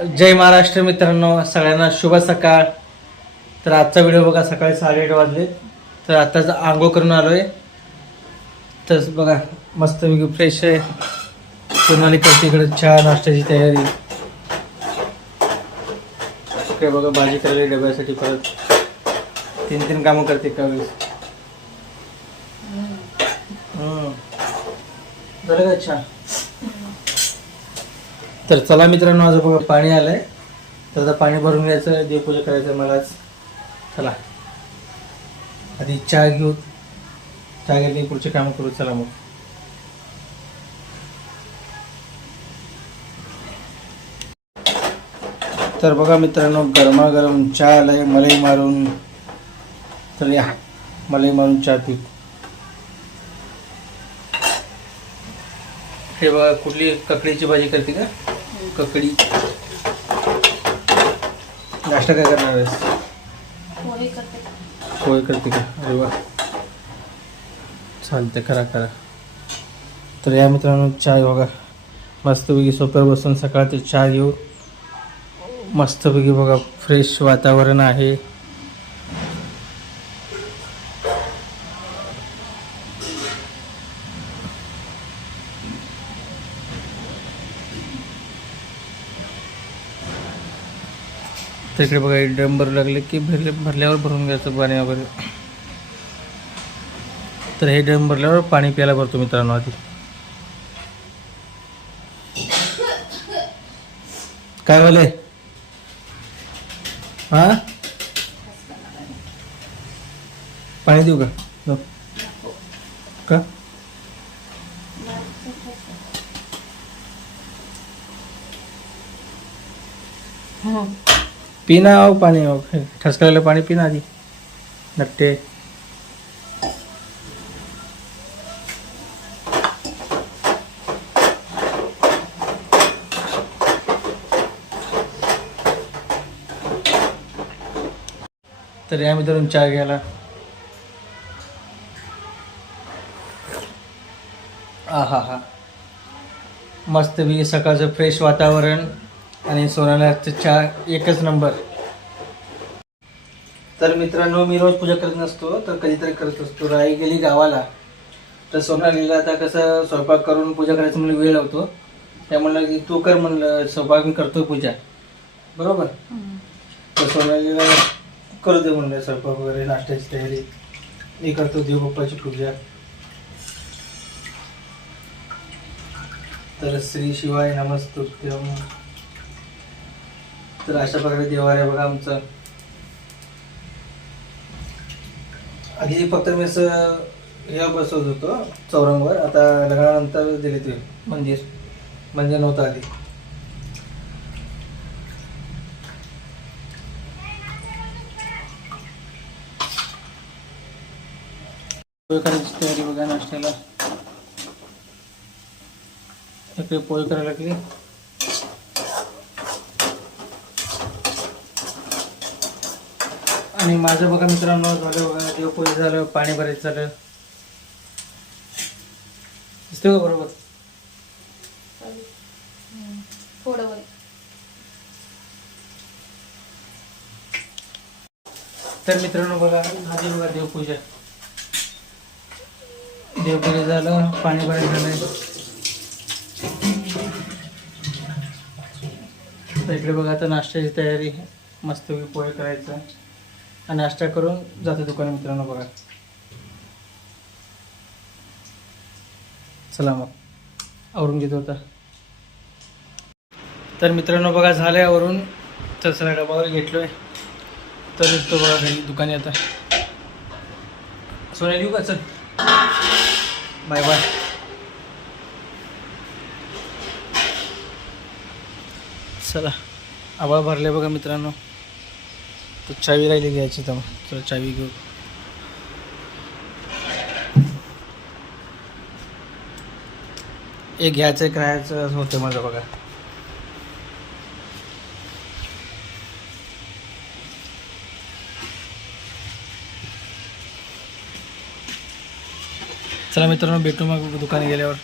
जय महाराष्ट्र मित्रांनो सगळ्यांना शुभ सकाळ. तर आजचा व्हिडिओ बघा सकाळी साडेआठ वाजले. तर आताच आंघोळ करून आलो आहे तर बघा मस्त मी फ्रेश आहे. सोनाली करते इकडे चहा नाश्त्याची तयारी. इकडे बघा भाजी करायला डब्यासाठी परत तीन तीन कामं करते का वेळेस. झालं का चहा? तर चला मित्रांनो आज बघा पाणी आलंय. तर आता पाणी भरून घ्यायचं देवपूजा करायचं मला आज चला. आधी चहा घेऊ. चहा घेतली पुढचे काम करू. चला मग. तर बघा मित्रांनो गरमागरम चहा आलाय. मलाई मारून. तर या. मलाई मारून चहा पी हे बघा कुठली ककडीची भाजी करते का? ककडी. नाश्ता काय करणार आहेस? पोहे करते. का? अरे वा. चालते करा करा. तर या मित्रांनो चहा बघा. मस्तपैकी सोप्यावर बसून सकाळ ते चहा घेऊ. मस्तपैकी बघा फ्रेश वातावरण आहे. तर इकडे बघा ड्रम भरू लागले की भरले भरल्यावर भरून घ्यायचं पाणी वगैरे. तर हे ड्रम भरल्यावर पाणी प्यायला भरतो मित्रांनो आधी. काय वाले हा? पाणी देऊ का? जाऊ. का? पिना आहो पाणी आहो ठसकायला पाणी पिना आधी नट्टे। तर या मित्रांनो चहा घ्यायला. आ हा हा मस्त बी सकाळचं फ्रेश वातावरण. आणि सोनाल्याचं चहा एकच नंबर. तर मित्रांनो मी रोज पूजा करत नसतो तर कधीतरी करत असतो. राई गेली गावाला. तर सोनालीला आता कसं स्वयंपाक करून पूजा करायचं म्हणून वेळ लावतो. त्यामुळे की तू कर म्हणलं स्वयंपाक मी करतो पूजा. बरोबर? तर सोनालीला करू दे म्हणलं स्वयंपाक वगैरे नाश्त्याची तयारी. मी करतो देवबाप्पाची पूजा. तर श्री शिवाय नमस्तुभ्यम तर अशा प्रकारे देवार आहे बघा आमचं. आधी फक्त मी असं हे बसवत होतो चौरंगवर. आता लग्नानंतर दिले ते मंदिर मंदिर नव्हतं आधी. करायची तयारी बघा नाश्त्याला. इकडे पोळी करायला लागली. आणि माझं बघा मित्रांनो झालं बघा देवपूजा झालं पाणी भरायचं झालं. दिसतो का बरोबर? थोडं तर मित्रांनो बघा झाली बघा देवपूजा. देवपूजा झालं पाणी भरायचं झालं इकडे बघा आता नाश्त्याची तयारी मस्त पोहे करायचं. नाश्ता करून जाते दुकान मित्रांनो बघा. चला मग. आवरून घेतो होता तर मित्रांनो बघा झालंय आवरून. तर चला डबावर घेतलोय. तर तो बघा घरी दुकानी आता. सोन्या येऊ का? चल. Bye bye. चला. आवाळ भरले बघा मित्रांनो. तर चावी राहिली घ्यायची तर चला चावी घेऊ. एक घ्यायचं एक राहायचं होतं माझं बघा. चला मित्रांनो भेटू मग दुकान गेल्यावर.